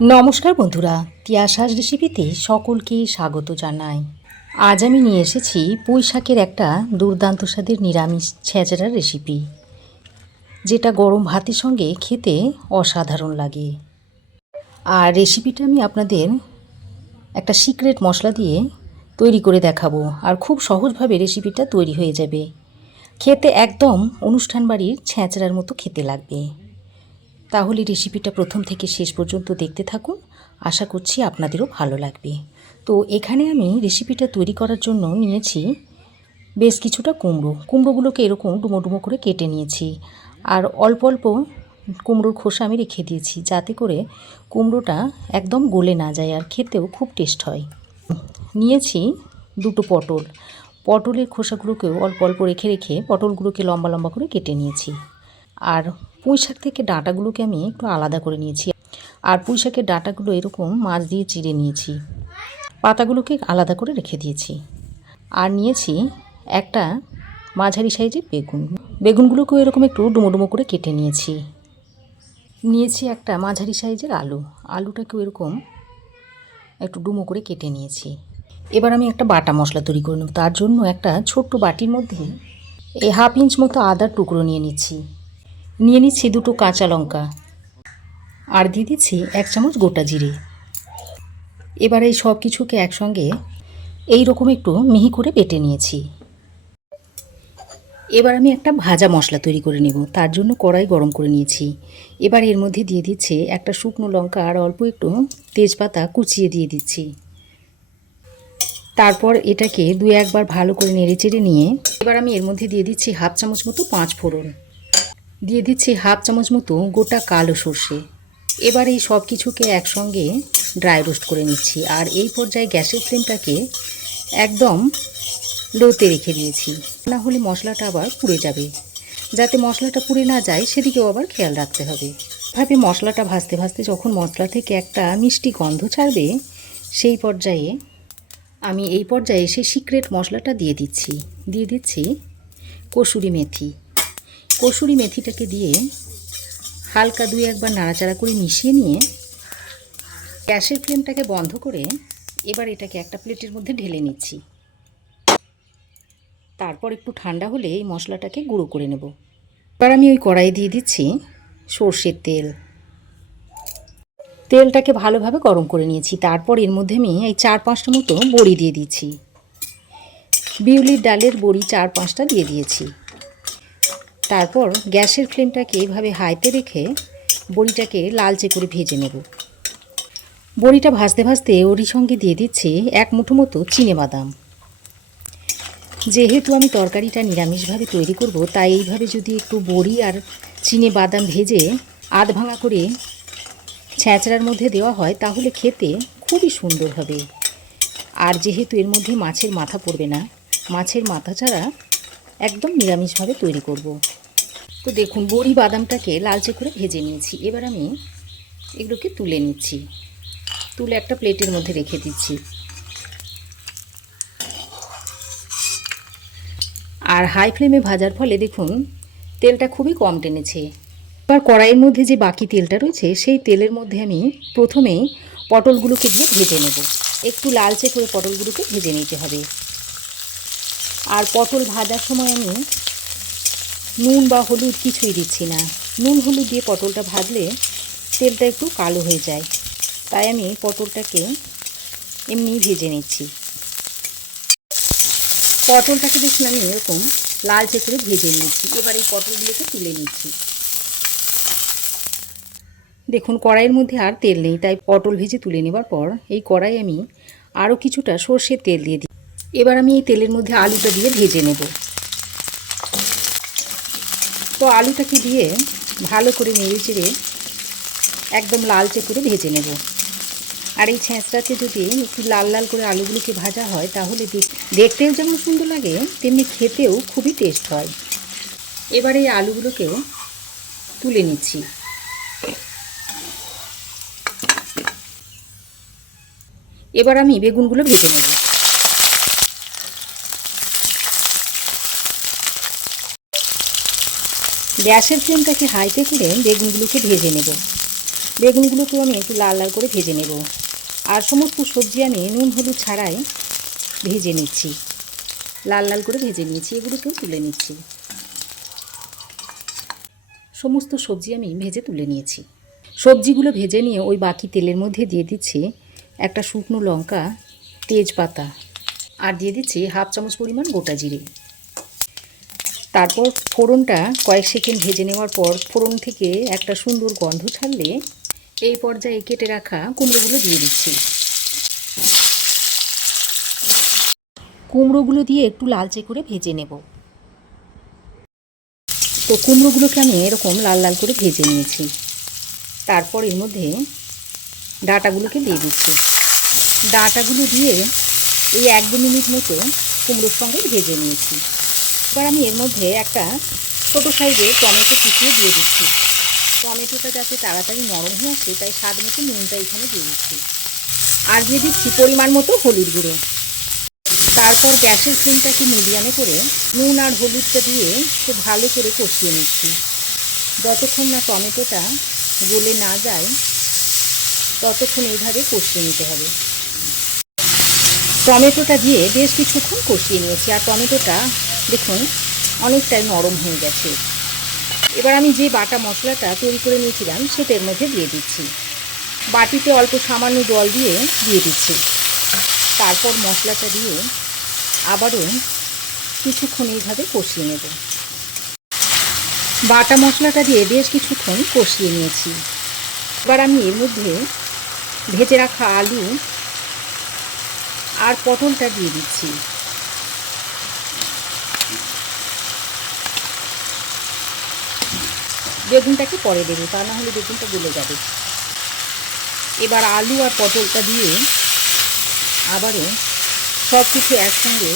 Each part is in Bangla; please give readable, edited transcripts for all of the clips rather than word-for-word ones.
নমস্কার বন্ধুরা, তিয়াশাস রেসিপিতে সকলকে স্বাগত জানাই। আজ আমি নিয়ে এসেছি পুঁই শাকের একটা দুর্দান্ত স্বাদের নিরামিষ ছেঁচড়ার রেসিপি, যেটা গরম ভাতের সঙ্গে খেতে অসাধারণ লাগে। আর রেসিপিটা আমি আপনাদের একটা সিক্রেট মশলা দিয়ে তৈরি করে দেখাবো, আর খুব সহজভাবে রেসিপিটা তৈরি হয়ে যাবে। খেতে একদম অনুষ্ঠান বাড়ির ছেঁচড়ার মতো খেতে লাগবে। তাহলে রেসিপিটা প্রথম থেকে শেষ পর্যন্ত দেখতে থাকুন, আশা করছি আপনাদেরও ভালো লাগবে। তো এখানে আমি রেসিপিটা তৈরি করার জন্য নিয়েছি বেশ কিছুটা কুমড়োগুলোকে এরকম ডুমো ডুমো করে কেটে নিয়েছি। আর অল্প অল্প কুমড়োর খোসা আমি রেখে দিয়েছি, যাতে করে কুমড়োটা একদম গলে না যায় আর খেতেও খুব টেস্ট হয়। নিয়েছি দুটো পটলের খোসাগুলোকেও অল্প অল্প রেখে রেখে পটলগুলোকে লম্বা লম্বা করে কেটে নিয়েছি। আর পুঁই শাক থেকে ডাঁটাগুলোকে আমি একটু আলাদা করে নিয়েছি। আর পুঁই শাকের ডাঁটাগুলো এরকম মাছ দিয়ে চিড়ে নিয়েছি, পাতাগুলোকে আলাদা করে রেখে দিয়েছি। আর নিয়েছি একটা মাঝারি সাইজের বেগুনগুলোকেও এরকম একটু ডুমো ডুমো করে কেটে নিয়েছি। নিয়েছি একটা মাঝারি সাইজের আলুটাকেও এরকম একটু ডুমো করে কেটে নিয়েছি। এবার আমি একটা বাটা মশলা তৈরি করে নেব। তার জন্য একটা ছোট্ট বাটির মধ্যে এই 1/2 ইঞ্চ মতো আদার টুকরো নিয়ে নিচ্ছি দুটো কাঁচা লঙ্কা, আর দিয়ে দিচ্ছি 1 চামচ গোটা জিরে। এবার এই সব কিছুকে একসঙ্গে এই রকম একটু মিহি করে বেটে নিয়েছি। এবার আমি একটা ভাজা মশলা তৈরি করে নেব। তার জন্য কড়াই গরম করে নিয়েছি। এবার এর মধ্যে দিয়ে দিচ্ছি একটা শুকনো লঙ্কা আর অল্প একটু তেজপাতা কুচিয়ে দিয়ে দিচ্ছি। তারপর এটাকে 2-1 বার ভালো করে নেড়েচেড়ে নিয়ে এবার আমি এর মধ্যে দিয়ে দিচ্ছি 1/2 চামচ মতো 5 ফোড়ন, দিয়ে দিচ্ছি 1/2 চামচ মতো গোটা কালো সর্ষে। এবার এই সব কিছুকে একসঙ্গে ড্রাই রোস্ট করে নিচ্ছি। আর এই পর্যায়ে গ্যাসের ফ্লেমটাকে একদম লোতে রেখে দিয়েছি, না হলে মশলাটা আবার পুড়ে যাবে। যাতে মশলাটা পুড়ে না যায় সেদিকেও আবার খেয়াল রাখতে হবে। ভাবে মশলাটা ভাজতে ভাজতে যখন মশলা থেকে একটা মিষ্টি গন্ধ ছাড়বে, সেই পর্যায়ে আমি সেই সিক্রেট মশলাটা দিয়ে দিচ্ছি কসুরি মেথিটাকে দিয়ে হালকা 2-1 বার নাড়াচাড়া করে মিশিয়ে নিয়ে গ্যাসের ফ্লেমটাকে বন্ধ করে এবার এটাকে একটা প্লেটের মধ্যে ঢেলে নিচ্ছি। তারপর একটু ঠান্ডা হলে এই মশলাটাকে গুঁড়ো করে নেব। এবার আমি ওই কড়াইয়ে দিয়ে দিচ্ছি সর্ষের তেলটাকে ভালোভাবে গরম করে নিয়েছি। তারপর এর মধ্যে আমি এই 4-5টা মতো বড়ি দিয়ে দিচ্ছি। বিউলির ডালের বড়ি 4-5টা দিয়ে দিয়েছি। তারপর গ্যাসের ফ্লেমটাকে এইভাবে হাইতে রেখে বড়িটাকে লালচে করে ভেজে নেব। বড়িটা ভাজতে ভাজতে ওরই সঙ্গে দিয়ে দিচ্ছি 1 মুঠো মতো চিনেবাদাম। যেহেতু আমি তরকারিটা নিরামিষভাবে তৈরি করব, তাই এইভাবে যদি একটু বড়ি আর চিনেবাদাম ভেজে আধ ভাঙা করে ছেঁচড়ার মধ্যে দেওয়া হয়, তাহলে খেতে খুবই সুন্দর হবে। আর যেহেতু এর মধ্যে মাছের মাথা পড়বে না, মাছের মাথা ছাড়া একদম নিরামিষভাবে তৈরি করব। তো দেখুন, বড়ি বাদামটাকে লালচে করে ভেজে নিয়েছি। এবার আমি এগুলোকে তুলে নিচ্ছি, তুলে একটা প্লেটের মধ্যে রেখে দিচ্ছি। আর হাই ফ্লেমে ভাজার ফলে দেখুন তেলটা খুবই কম টেনেছে। এবার কড়াইয়ের মধ্যে যে বাকি তেলটা রয়েছে, সেই তেলের মধ্যে আমি প্রথমেই পটলগুলোকে দিয়ে ভেজে নেব। একটু লালচে করে পটলগুলোকে ভেজে নিতে হবে। আর পটল ভাজার সময় আমি নুন বা হলুদ কিছুই দিচ্ছি না। নুন হলুদ দিয়ে পটলটা ভাজলে তেলটা একটু কালো হয়ে যায়, তাই আমি পটলটাকে এমনি ভেজে নিচ্ছি। পটলটাকে দেখুন আমি এরকম লালচে করে ভেজে নিচ্ছি। এবার এই পটলগুলোকে তুলে নিচ্ছি। দেখুন কড়াইয়ের মধ্যে আর তেল নেই, তাই পটল ভেজে তুলে নেবার পর এই কড়াই আমি আরও কিছুটা সর্ষের তেল দিয়ে দিই। এবার আমি এই তেলের মধ্যে আলুটা দিয়ে ভেজে নেব। তো আলুটাকে দিয়ে ভালো করে নেড়েচেড়ে একদম লালচে করে ভেজে নেব। আর এই ছেঁচড়াতে যদি একটু লাল লাল করে আলুগুলোকে ভাজা হয়, তাহলে দেখতেও যেমন সুন্দর লাগে, তেমনি খেতেও খুবই টেস্ট হয়। এবার এই আলুগুলোকেও তুলে নিচ্ছি। এবার আমি বেগুনগুলো ভেজে নেব। গ্যাসের ফ্লেমটাকে হাইতে করে বেগুনগুলোকে ভেজে নেব। বেগুনগুলোকেও আমি একটু লাল লাল করে ভেজে নেব। আর সমস্ত সবজি আমি নুন হলুদ ছাড়াই ভেজে নিচ্ছি, লাল লাল করে ভেজে নিয়েছি। এগুলোকেও তুলে নিচ্ছি। সমস্ত সবজি আমি ভেজে তুলে নিয়েছি। সবজিগুলো ভেজে নিয়ে ওই বাকি তেলের মধ্যে দিয়ে দিচ্ছি একটা শুকনো লঙ্কা, তেজপাতা, আর দিয়ে দিচ্ছি হাফ চামচ পরিমাণ গোটা জিরে। তারপর ফোড়নটা কয়েক সেকেন্ড ভেজে নেওয়ার পর ফোড়ন থেকে একটা সুন্দর গন্ধ ছাড়লে এই পর্যায়ে কেটে রাখা কুমড়োগুলো দিয়ে দিচ্ছি। কুমড়োগুলো দিয়ে একটু লালচে করে ভেজে নেব। তো কুমড়োগুলোকে আমি এরকম লাল লাল করে ভেজে নিয়েছি। তারপর এর মধ্যে ডাঁটাগুলোকে দিয়ে দিচ্ছি। ডাঁটাগুলো দিয়ে এই 1-2 মিনিট মতো কুমড়োর সঙ্গে ভেজে নিয়েছি। এবার আমি এর মধ্যে একটা ছোটো সাইজের টমেটো কুচিয়ে দিয়ে দিচ্ছি। টমেটোটা যাতে তাড়াতাড়ি নরম হয়ে আসে তাই স্বাদ মতো নুনটা এখানে দিয়ে দিচ্ছি। আর দিয়ে দিচ্ছি পরিমাণ মতো হলুদ গুঁড়ো। তারপর গ্যাসের ফ্লেমটাকে মিডিয়ামে করে নুন আর হলুদটা দিয়ে খুব ভালো করে কষিয়ে নিচ্ছি। যতক্ষণ না টমেটোটা গলে না যায় ততক্ষণ এইভাবে কষিয়ে নিতে হবে। টমেটোটা দিয়ে বেশ কিছুক্ষণ কষিয়ে নিয়েছি আর টমেটোটা দেখুন অনেকটাই নরম হয়ে গেছে। এবার আমি যে বাটা মশলাটা তৈরি করে নিয়েছিলাম সেটা এর মধ্যে দিয়ে দিচ্ছি। বাটিতে অল্প সামান্য জল দিয়ে দিচ্ছি। তারপর মশলাটা দিয়ে আবারও কিছুক্ষণ এইভাবে কষিয়ে নেব। বাটা মশলাটা দিয়ে বেশ কিছুক্ষণ কষিয়ে নিয়েছি। এবার আমি এর মধ্যে ভেজে রাখা আলু আর পটলটা দিয়ে দিচ্ছি। বেগুনটাকে পরে দেবো, তা না হলে বেগুনটা গলে যাবে। এবার আলু আর পটলটা দিয়ে আবারও সব কিছু একসঙ্গে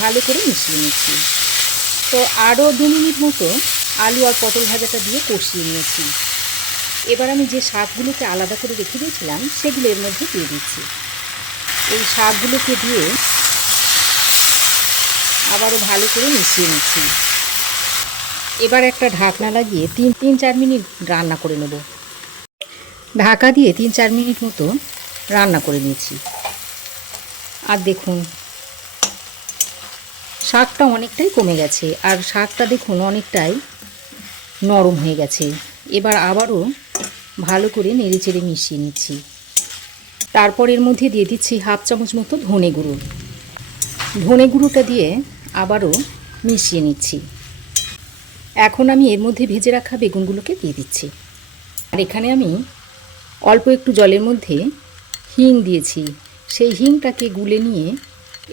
ভালো করে মিশিয়ে নিচ্ছি। তো আরও 2 মিনিট মতো আলু আর পটল ভাজাটা দিয়ে কষিয়ে নিয়েছি। এবার আমি যে শাকগুলোকে আলাদা করে রেখে দিয়েছিলাম সেগুলো এর মধ্যে দিয়ে দিচ্ছি। এই শাকগুলোকে দিয়ে আবারও ভালো করে মিশিয়ে নিচ্ছি। এবার একটা ঢাকনা লাগিয়ে 3-4 মিনিট রান্না করে নেব। ঢাকা দিয়ে 3-4 মিনিট মতো রান্না করে নিয়েছি। আর দেখুন শাকটা অনেকটাই কমে গেছে আর শাকটা দেখুন অনেকটাই নরম হয়ে গেছে। এবার আবারও ভালো করে নেড়েচেড়ে মিশিয়ে নিচ্ছি। তারপর এর মধ্যে দিয়ে দিচ্ছি হাফ চামচ মতো ধনে গুঁড়ো। ধনে গুঁড়োটা দিয়ে আবারও মিশিয়ে নিচ্ছি। এখন আমি এর মধ্যে ভেজে রাখা বেগুনগুলোকে দিয়ে দিচ্ছি। আর এখানে আমি অল্প একটু জলের মধ্যে হিং দিয়েছি, সেই হিংটাকে গুলে নিয়ে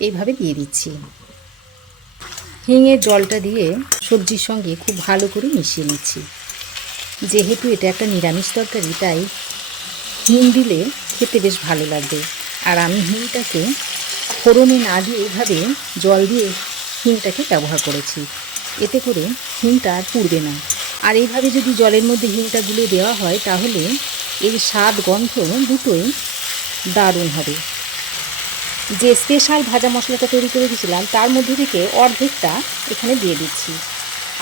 এইভাবে দিয়ে দিচ্ছি। হিঙের জলটা দিয়ে সবজির সঙ্গে খুব ভালো করে মিশিয়ে নিচ্ছি। যেহেতু এটা একটা নিরামিষ তরকারি তাই হিং দিলে খেতে বেশ ভালো লাগবে। আর আমি হিংটাকে ফোড়নে না দিয়ে এইভাবে জল দিয়ে হিংটাকে ব্যবহার করেছি, এতে করে হিংটা আর পুড়বে না। আর এইভাবে যদি জলের মধ্যে হিংটা গুলে দেওয়া হয় তাহলে এর স্বাদ গন্ধ দুটোই দারুণ হবে। যে স্পেশাল ভাজা মশলাটা তৈরি করে দিয়েছিলাম তার মধ্যে থেকে অর্ধেকটা এখানে দিয়ে দিচ্ছি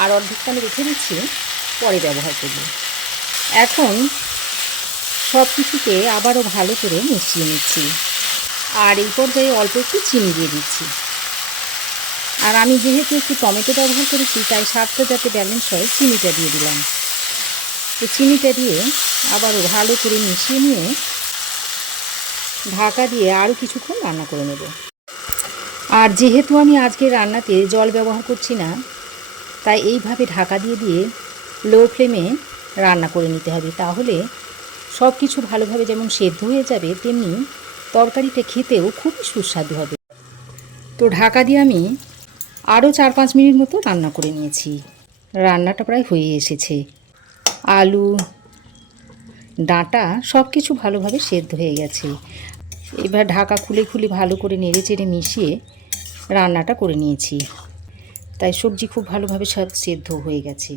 আর অর্ধেকটা আমি রেখে দিচ্ছি পরে ব্যবহার করব। এখন সব কিছুকে আবারও ভালো করে মিশিয়ে নিচ্ছি আর এই পর্যায়ে অল্প একটু চিনি দিয়ে দিচ্ছি। আর আমি যেহেতু একটু টমেটো ব্যবহার করেছি তাই স্বাদটা যাতে ব্যালেন্স হয় চিনিটা দিয়ে দিলাম। তো চিনিটা দিয়ে আবারও ভালো করে মিশিয়ে নিয়ে ঢাকা দিয়ে আরও কিছুক্ষণ রান্না করে নেব। আর যেহেতু আমি আজকে রান্নাতে জল ব্যবহার করছি না তাই এইভাবে ঢাকা দিয়ে দিয়ে লো ফ্লেমে রান্না করে নিতে হবে, তাহলে সব কিছু ভালোভাবে যেমন সেদ্ধ হয়ে যাবে তেমনি তরকারিটা খেতেও খুবই সুস্বাদু হবে। তো ঢাকা দিয়ে আমি আরও 4-5 মিনিট মতো রান্না করে নিয়েছি। রান্নাটা প্রায় হয়ে এসেছে। আলু ডাঁটা সব কিছু ভালোভাবে সেদ্ধ হয়ে গেছে। এবার ঢাকা খুলে খুলে ভালো করে নেড়েচেড়ে মিশিয়ে রান্নাটা করে নিয়েছি, তাই সবজি খুব ভালোভাবে সব সেদ্ধ হয়ে গেছে।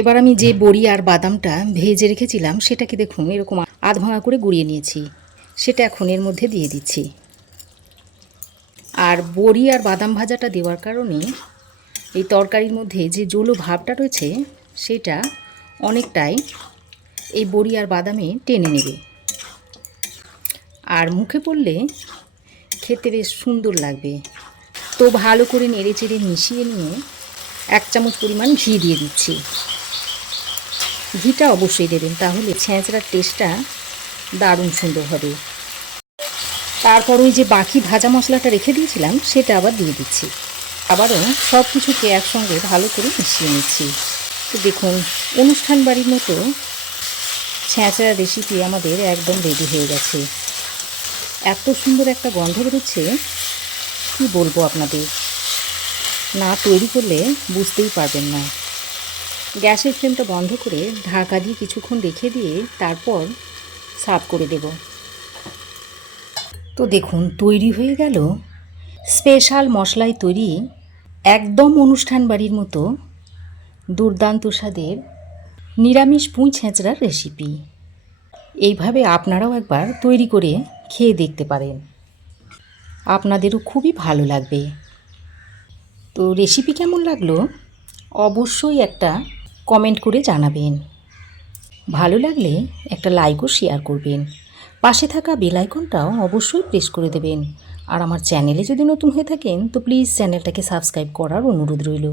এবার আমি যে বড়ি আর বাদামটা ভেজে রেখেছিলাম সেটাকে দেখুন এরকম আধ ভাঙা করে গুঁড়িয়ে নিয়েছি, সেটা এখন এর মধ্যে দিয়ে দিচ্ছি। আর বড়ি আর বাদাম ভাজাটা দেওয়ার কারণে এই তরকারির মধ্যে যে জলো ভাবটা রয়েছে সেটা অনেকটাই এই বড়ি আর বাদামে টেনে নেবে, আর মুখে পড়লে খেতে বেশ সুন্দর লাগবে। তো ভালো করে নেড়ে চেড়ে মিশিয়ে নিয়ে 1 চামচ পরিমাণ ঘি দিয়ে দিচ্ছি। ঘিটা অবশ্যই দেবেন, তাহলে ছেঁচড়ার টেস্টটা দারুণ সুন্দর হবে। তারপর ওই যে বাকি ভাজা মশলাটা রেখে দিয়েছিলাম সেটা আবার দিয়ে দিচ্ছি। আবারও সব কিছুকে একসঙ্গে ভালো করে মিশিয়ে নিচ্ছি। তো দেখুন, অনুষ্ঠান বাড়ির মতো ছেঁচড়া রেসিপি আমাদের একদম রেডি হয়ে গেছে। এত সুন্দর একটা গন্ধ বেরোচ্ছে, কী বলবো আপনাদের, না তৈরি করলে বুঝতেই পারবেন না। গ্যাসের ফ্লেমটা বন্ধ করে ঢাকা দিয়ে কিছুক্ষণ রেখে দিয়ে তারপর সার্ভ করে দেব। তো দেখুন, তৈরি হয়ে গেল স্পেশাল মশলায় তৈরি একদম অনুষ্ঠান বাড়ির মতো দুর্দান্ত স্বাদের নিরামিষ পুঁই ছেঁচড়ার রেসিপি। এইভাবে আপনারাও একবার তৈরি করে খেয়ে দেখতে পারেন, আপনাদেরও খুবই ভালো লাগবে। তো রেসিপি কেমন লাগলো অবশ্যই একটা কমেন্ট করে জানাবেন। ভালো লাগলে একটা লাইক ও শেয়ার করবেন। পাশে থাকা বেল আইকনটাও অবশ্যই প্রেস করে দেবেন। আর আমার চ্যানেলে যদি নতুন হয়ে থাকেন তো প্লিজ চ্যানেলটাকে সাবস্ক্রাইব করার অনুরোধ রইল।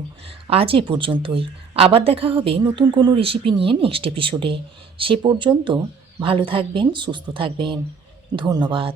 আজ এ পর্যন্তই, আবার দেখা হবে নতুন কোনো রেসিপি নিয়ে নেক্সট এপিসোডে। সে পর্যন্ত ভালো থাকবেন, সুস্থ থাকবেন। ধন্যবাদ।